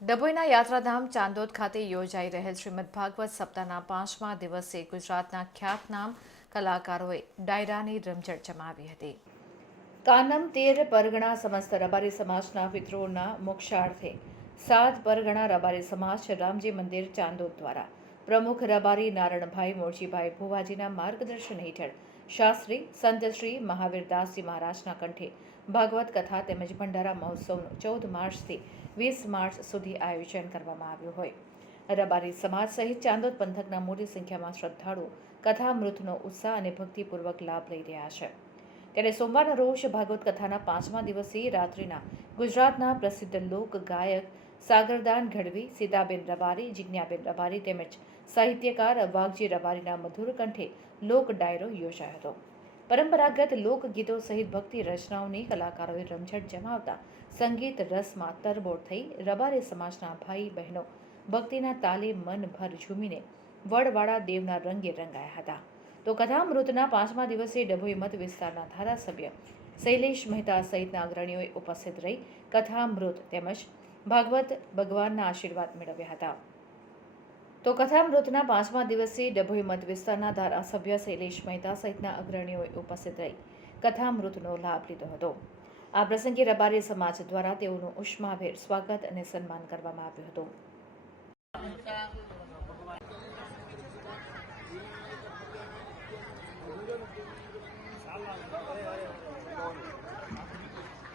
ડભોઈના યાત્રાધામ ચાંદોદ ખાતે યોજાઈ રહેલ શ્રીમદ ભાગવત સપ્તાહના પાંચમા દિવસે ગુજરાતના ખ્યાતનામ કલાકારોએ ડાયરાની રમઝટ જમાવી હતી. કાનમ તેર પરગણા સમસ્ત રબારી સમાજના મિત્રોના મોક્ષાર્થે સાત પરગણા રબારી સમાજ રામજી મંદિર ચાંદોદ દ્વારા પ્રમુખ રબારી નારણભાઈ મોરજીભાઈ ભુવાજીના માર્ગદર્શન હેઠળ શાસ્ત્રી સંતશ્રી મહાવીરદાસજી મહારાજના કંઠે ભાગવત કથા તેમજ ભંડારા મહોત્સવનું ચૌદ માર્ચથી વીસ માર્ચ સુધી આયોજન કરવામાં આવ્યું હોય. રબારી સમાજ સહિત ચાંદોદ પંથકના મોટી સંખ્યામાં શ્રદ્ધાળુઓ કથામૃતનો ઉત્સાહ અને ભક્તિપૂર્વક લાભ લઈ રહ્યા છે. ત્યારે સોમવારના રોજ ભાગવત કથાના પાંચમા દિવસે રાત્રિના ગુજરાતના પ્રસિદ્ધ લોક ગાયક સાગરદાન ગઢવી સીતાબેન રબારી, જિજ્ઞાબેન રબારી તેમજ સાહિત્યકાર વાઘજી રબારીના મધુર કંઠે લોક ડાયરો યોજાયો હતો. પરંપરાગત લોકગીતો સહિત ભક્તિ રચનાઓની કલાકારોએ રમઝટ જમાવતા સંગીત રસમાં તરબોળ થઈ રબારી સમાજના ભાઈ બહેનો ભક્તિના તાલે મનભર ઝૂમીને વડવાળા દેવના રંગે રંગાયા હતા. તો કથામૃતના પાંચમા દિવસે ડભોઈ મત વિસ્તારના ધારાસભ્ય શૈલેષ મહેતા સહિતના અગ્રણીઓએ ઉપસ્થિત રહી કથામૃત તેમજ ભાગવત ભગવાનના આશીર્વાદ મેળવ્યા હતા. તો કથામૃતના પાંચમા દિવસે ડભોઈ મત વિસ્તારના ધારાસભ્ય શૈલેષ મહેતા સહિતના અગ્રણીઓએ ઉપસ્થિત રહી કથામૃતનો લાભ લીધો હતો. આ પ્રસંગે રબારી સમાજ દ્વારા તેઓનું ઉષ્માભેર સ્વાગત અને સન્માન કરવામાં આવ્યું હતું.